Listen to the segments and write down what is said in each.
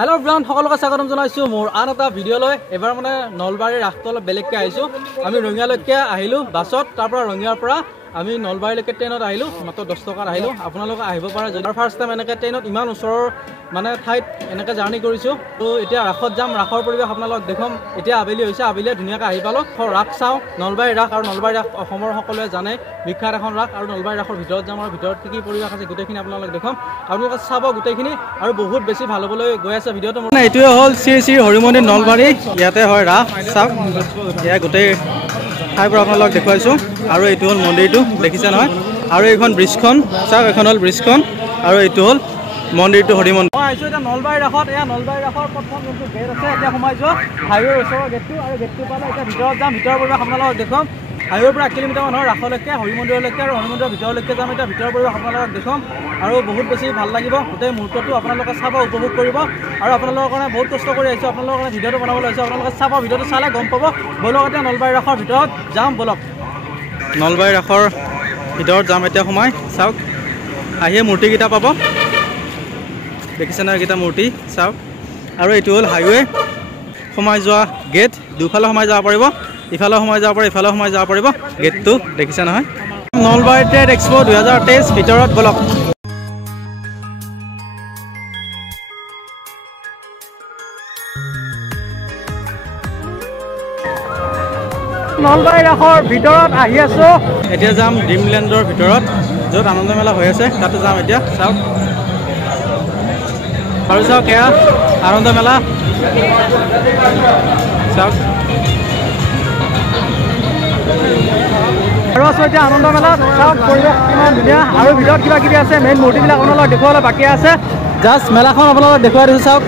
hello everyone সকলোকে স্বাগতম জনাইছো মোৰ আন এটা ভিডিঅলৈ এবাৰ মানে নলবাৰী ৰাস্তা অলপ বেলেগকৈ আহিছো আমি ৰঙিয়ালৈকে আহিলো বাছত তাৰ পৰা ৰঙিয়াৰ পৰা আমি নলবাৰীলৈকে ট্ৰেইনত আহিলো মাত্ৰ 10 টকাত আহিলো আপোনালোকে আহিব পাৰে যদি ফাৰ্ষ্ট টাইম এনেকৈ ট্ৰেইনত ইমান ওচৰৰ মানে ঠাইত এনেকৈ জাৰ্নি কৰিছো তো এতিয়া ৰাসত যাম ৰাসৰ পৰিৱেশ আপোনালোকক দেখুৱাম এতিয়া আবেলি হৈছে আবেলি ধুনীয়াকৈ আহি পালো ৰাস চাওঁ নলবাৰী ৰাস আৰু নলবাৰী ৰাস অসমৰ সকলোৱে জানে বিখ্যাত এখন ৰাস আৰু নলবাৰী ৰাসৰ ভিতৰত যাম আৰু ভিতৰত কি পৰিৱেশ আছে গোটেইখিনি আপোনালোকক দেখুৱাম আপোনালোকে চাব গোটেইখিনি আৰু বহুত বেছি ভাল হ'বলৈ গৈ আছে ভিডিঅ'টো মানে এইটোৱে হ'ল শ্ৰী শ্ৰী হৰিমন্দিৰ নলবাৰী ইয়াতে হয় ৰাস চাওক এয়া গোটেই ঠাইবোৰ আপোনালোকক দেখুৱাইছোঁ আৰু এইটো হ'ল মন্দিৰটো দেখিছে নহয় আৰু এইখন ব্ৰিজখন চাওক এখন হ'ল ব্ৰিজখন আৰু এইটো হ'ল মন্দিৰটো হৰিমন্দিৰ মই আহিছোঁ এতিয়া নলবাৰী ৰাসত এয়া নলবাৰী ৰাসৰ প্ৰথম যোনটো গেট আছে এতিয়া সোমাই যোৱা হাইৱেৰ ওচৰৰ গেটটো আৰু গেটটো পালে এতিয়া ভিতৰত যাম ভিতৰৰ পৰিৱেশ আপোনালোকক দেখুৱাম হাইৱেৰ পৰা 1 কিলোমিটাৰ মানৰ ৰাসলৈকে হৰিমন্দিৰলৈকে আৰু হৰিমন্দিৰৰ ভিতৰলৈকে যাম এতিয়া ভিতৰৰ পৰিৱেশ আপোনালোকক দেখুৱাম আৰু বহুত বেছি ভাল লাগিব গোটেই মুহূৰ্তটো আপোনালোকে চাব উপভোগ কৰিব আৰু আপোনালোকৰ কাৰণে বহুত কষ্ট কৰি আহিছোঁ আপোনালোকৰ কাৰণে ভিডিঅ'টো বনাবলৈ আহিছোঁ আপোনালোকে চাব ভিডিঅ'টো চালে গম পাব বলক এতিয়া নলবাৰী ৰাসৰ ভিতৰত যাম বলক নলবাৰী ৰাসৰ ভিতৰত যাম এতিয়া সোমাই চাওক আহিয়ে মূৰ্তিকেইটা পাব দেখিছে নহয় এইকেইটা মূৰ্তি চাওক আৰু এইটো হ'ল হাইৱে সোমাই যোৱা গেট দুফালে সোমাই যাব পাৰিব ইফালে সোমাই যাব পাৰে ইফালে সোমাই যাব পাৰিব গেটটো দেখিছে নহয় নলবাৰী ট্ৰেড এক্সপো 2023 ভিতৰত বলক নলবাৰী ৰাসৰ ভিতৰত আহি আছোঁ এতিয়া যাম ড্ৰিমলেণ্ডৰ ভিতৰত য'ত আনন্দ মেলা হৈ আছে তাতে যাম এতিয়া চাওক আৰু চাওক এয়া আনন্দ মেলা চাওক আৰু আছোঁ এতিয়া আনন্দ মেলাত চাওক পৰিৱেশ কিমান ধুনীয়া আৰু ভিতৰত কিবা কিবি আছে মেইন মূৰ্তিবিলাক আপোনালোকক দেখুৱাবলৈ বাকী আছে জাষ্ট মেলাখন আপোনালোকক দেখুৱাই দিছোঁ চাওক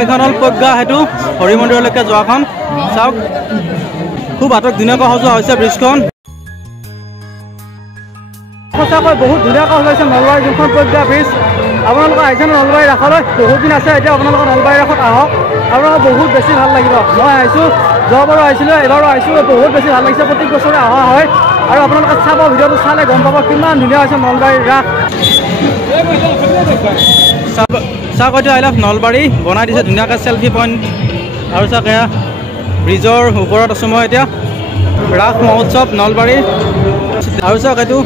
এইখন হ'ল প্ৰজ্ঞা সেতু হৰিমন্দিৰলৈকে যোৱাখন চাওক খুব আটক ধুনীয়াকৈ সজোৱা হৈছে ব্ৰিজখন সঁচাকৈ বহুত ধুনীয়াকৈ সজাইছে নলবাৰী যোনখন প্ৰজ্ঞা ব্ৰিজ আপোনালোকে আহিছে নলবাৰী ৰাসলৈ বহুত দিন আছে এতিয়া আপোনালোকে নলবাৰী ৰাসত আহক আপোনালোকৰ বহুত বেছি ভাল লাগিব মই আহিছোঁ যোৱাবাৰো আহিছিলোঁ এইবাৰো আহিছোঁ বহুত বেছি ভাল লাগিছে প্ৰত্যেক বছৰে অহা হয় আৰু আপোনালোকে চাব ভিডিঅ'টো চালে গম পাব কিমান ধুনীয়া হৈছে নলবাৰীৰ ৰাস চাওক এইটো আই লাভ নলবাৰী বনাই দিছে ধুনীয়াকৈ চেল্ফি পইণ্ট আৰু চাওক এয়া ব্ৰিজৰ ওপৰত আছোঁ মই এতিয়া ৰাস মহোৎসৱ নলবাৰী আৰু চাওক এইটো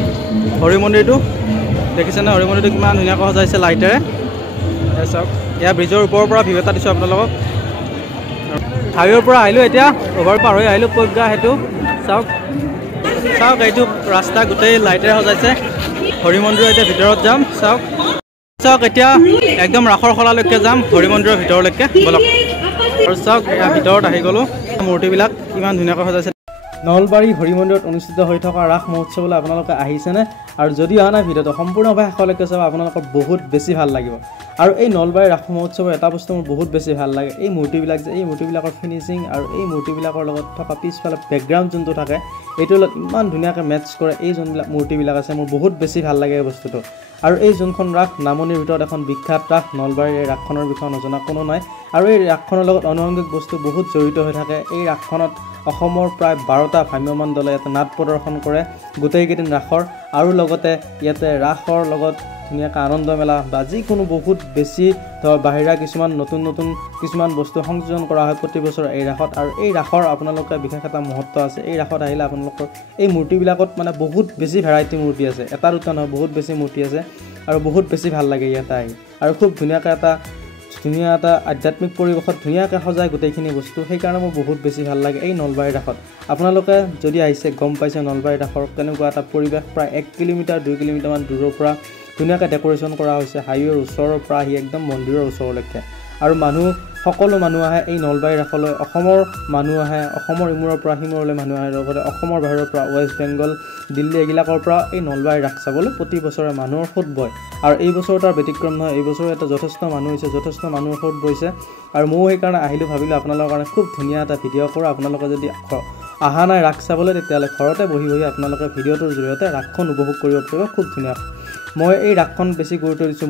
হৰি মন্দিৰটো দেখিছেনে হৰি মন্দিৰটো কিমান ধুনীয়াকৈ সজাইছে লাইটেৰে চাওক এয়া ব্ৰিজৰ ওপৰৰ পৰা ভিউ এটা দিছোঁ আপোনালোকক হাইৱেৰ পৰা আহিলোঁ এতিয়া অভাৰ পাৰ হৈ আহিলোঁ প্ৰজ্ঞা সেতু চাওক চাওক এইটো ৰাস্তা গোটেই লাইটেৰে সজাইছে হৰি মন্দিৰৰ এতিয়া ভিতৰত যাম চাওক চাওক এতিয়া একদম ৰাসৰ খলালৈকে যাম হৰি মন্দিৰৰ ভিতৰলৈকে বলক আৰু চাওক এয়া ভিতৰত আহি গ'লোঁ মূৰ্তিবিলাক কিমান ধুনীয়াকৈ সজাইছে নলবাৰী হৰি মন্দিৰত অনুষ্ঠিত হৈ থকা ৰাস মহোৎসৱলৈ আপোনালোকে আহিছেনে আৰু যদি অহা নাই ভিডিঅ'টো সম্পূৰ্ণভাৱে শেষলৈকে চাব আপোনালোকৰ বহুত বেছি ভাল লাগিব আৰু এই নলবাৰী ৰাস মহোৎসৱৰ এটা বস্তু মোৰ বহুত বেছি ভাল লাগে এই মূৰ্তিবিলাক যে এই মূৰ্তিবিলাকৰ ফিনিচিং আৰু এই মূৰ্তিবিলাকৰ লগত থকা পিছফালে বেকগ্ৰাউণ্ড যোনটো থাকে এইটোৰ লগত ইমান ধুনীয়াকৈ মেটচ কৰে এই যোনবিলাক মূৰ্তিবিলাক আছে মোৰ বহুত বেছি ভাল লাগে এই বস্তুটো আৰু এই যোনখন ৰাস নামনিৰ ভিতৰত এখন বিখ্যাত ৰাস নলবাৰীৰ এই ৰাসখনৰ বিষয়ে নজনা কোনো নাই আৰু এই ৰাসখনৰ লগত আনুষংগিক বস্তু বহুত জড়িত হৈ থাকে এই ৰাসখনত অসমৰ প্ৰায় 12টা ভ্ৰাম্যমাণ দলে ইয়াতে নাট প্ৰদৰ্শন কৰে গোটেইকেইদিন ৰাসৰ আৰু লগতে ইয়াতে ৰাসৰ লগত ধুনীয়াকৈ আনন্দ মেলা বা যিকোনো বহুত বেছি বাহিৰা কিছুমান নতুন কিছুমান বস্তু সংযোজন কৰা হয় প্ৰতি বছৰ এই ৰাসত আৰু এই ৰাসৰ আপোনালোকে বিশেষ এটা মহত্ব আছে এই ৰাসত আহিলে আপোনালোকৰ এই মূৰ্তিবিলাকত মানে বহুত বেছি ভেৰাইটি মূৰ্তি আছে এটা দুটা নহয় বহুত বেছি মূৰ্তি আছে আৰু বহুত বেছি ভাল লাগে ইয়াতে আহি আৰু খুব ধুনীয়াকৈ এটা আধ্যাত্মিক পৰিৱেশত ধুনীয়াকৈ সজায় গোটেইখিনি বস্তু সেইকাৰণে মোৰ বহুত বেছি ভাল লাগে এই নলবাৰী ৰাসত আপোনালোকে যদি আহিছে গম পাইছে নলবাৰী ৰাসৰ কেনেকুৱা এটা পৰিৱেশ প্ৰায় 1 কিলোমিটাৰ 2 কিলোমিটাৰমান দূৰৰ পৰা ধুনীয়াকৈ ডেক'ৰেশ্যন কৰা হৈছে হাইৱেৰ ওচৰৰ পৰা আহি একদম মন্দিৰৰ ওচৰলৈকে আৰু সকলো মানুহ আহে এই নলবাৰী ৰাসলৈ অসমৰ মানুহ আহে অসমৰ ইমূৰৰ পৰা সিমূৰলৈ মানুহ আহে লগতে অসমৰ বাহিৰৰ পৰা ৱেষ্ট বেংগল দিল্লী এইবিলাকৰ পৰা এই নলবাৰী ৰাস চাবলৈ প্ৰতি বছৰে মানুহৰ সোঁত বয় আৰু এই বছৰ তাৰ ব্যতিক্ৰম নহয় এই বছৰ এটা যথেষ্ট মানুহ হৈছে যথেষ্ট মানুহৰ সোঁত বৈছে আৰু ময়ো সেইকাৰণে আহিলোঁ ভাবিলোঁ আপোনালোকৰ কাৰণে খুব ধুনীয়া এটা ভিডিঅ' কৰোঁ আপোনালোকে যদি অহা নাই ৰাস চাবলৈ তেতিয়াহ'লে ঘৰতে বহি আপোনালোকে ভিডিঅ'টোৰ জৰিয়তে ৰাসখন উপভোগ কৰিব পাৰিব খুব ধুনীয়া মই এই ৰাসখন বেছি গুৰুত্ব দিছোঁ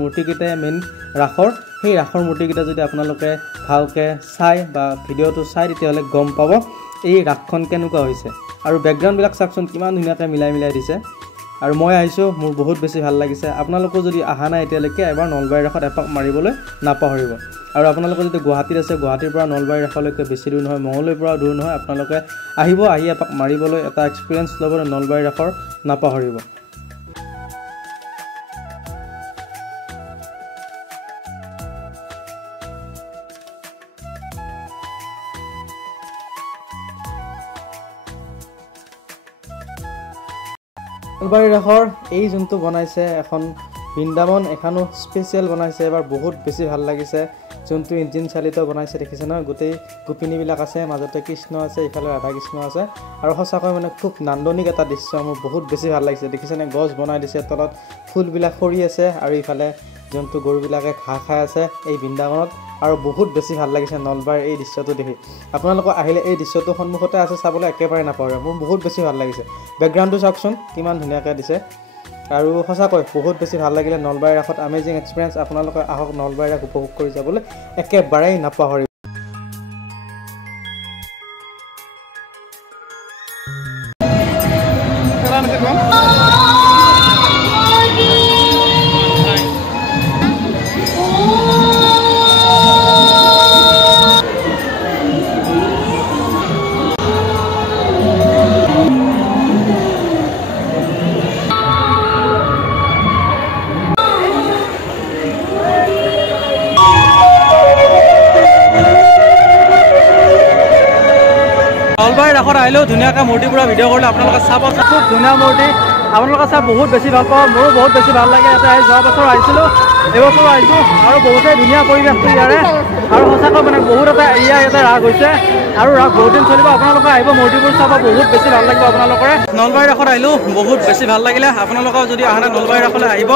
মূৰ্তিকেইটাই মেইন ৰাসৰ সেই ৰাসৰ মূৰ্তিকেইটা যদি আপোনালোকে ভালকৈ চাই বা ভিডিঅ'টো চাই তেতিয়াহ'লে গম পাব এই ৰাসখন কেনেকুৱা হৈছে আৰু বেকগ্ৰাউণ্ডবিলাক চাওকচোন কিমান ধুনীয়াকৈ মিলাই দিছে আৰু মই আহিছোঁ মোৰ বহুত বেছি ভাল লাগিছে আপোনালোকো যদি আহা নাই এতিয়ালৈকে এবাৰ নলবাৰী ৰাসত এপাক মাৰিবলৈ নাপাহৰিব আৰু আপোনালোকে যদি গুৱাহাটীত আছে গুৱাহাটীৰ পৰা নলবাৰী ৰাসলৈকে বেছি দূৰ নহয় মঙলদৈৰ পৰা দূৰ নহয় আপোনালোকে আহিব আহি এপাক মাৰিবলৈ এটা এক্সপিৰিয়েঞ্চ ল'বলৈ নলবাৰী ৰাসৰ নাপাহৰিব নলবাৰী ৰাসৰ এই যোনটো বনাইছে এখন বৃন্দাবন এখনো স্পেচিয়েল বনাইছে এবাৰ বহুত বেছি ভাল লাগিছে যোনটো ইঞ্জিন চালিত বনাইছে দেখিছে নহয় গোটেই গোপিনীবিলাক আছে মাজতে কৃষ্ণ আছে ইফালে ৰাধা কৃষ্ণ আছে আৰু সঁচাকৈ মানে খুব নান্দনিক এটা দৃশ্য মোৰ বহুত বেছি ভাল লাগিছে দেখিছেনে গছ বনাই দিছে তলত ফুলবিলাক সৰি আছে আৰু ইফালে যোনটো গৰুবিলাকে ঘাঁহ খাই আছে এই বৃন্দাবনত আৰু বহুত বেছি ভাল লাগিছে নলবাৰীৰ এই দৃশ্যটো দেখি আপোনালোক আহিলে এই দৃশ্যটো সন্মুখতে আছে চাবলৈ একেবাৰে নাপাহৰে মোৰ বহুত বেছি ভাল লাগিছে বেকগ্ৰাউণ্ডটো চাওকচোন কিমান ধুনীয়াকৈ দিছে আৰু সঁচাকৈ বহুত বেছি ভাল লাগিলে নলবাৰী ৰাসত আমেজিং এক্সপিৰিয়েঞ্চ আপোনালোকে আহক নলবাৰী ৰাস উপভোগ কৰি যাবলৈ একেবাৰেই নাপাহৰিব নলবাৰী ৰাসত আহিলেও ধুনীয়াকৈ মূৰ্তিপুৰা ভিডিঅ' কৰিলে আপোনালোকে চাব খুব ধুনীয়া মূৰ্তি আপোনালোকে চাই বহুত বেছি ভাল পাব মোৰো বহুত বেছি ভাল লাগে ইয়াতে আহি যোৱা বছৰ আহিছিলোঁ এইবছৰো আহিছোঁ আৰু বহুতেই ধুনীয়া পৰিৱেশটো ইয়াৰে আৰু সঁচাকৈ মানে বহুত এটা এৰিয়া ইয়াতে ৰাস হৈছে আৰু ৰাস বহুত দিন চলিব আপোনালোকে আহিব মূৰ্তিবোৰ চাব বহুত বেছি ভাল লাগিব আপোনালোকৰে নলবাৰী ৰাসত আহিলোঁ বহুত বেছি ভাল লাগিলে আপোনালোকেও যদি অহা নাই নলবাৰী ৰাসলৈ আহিব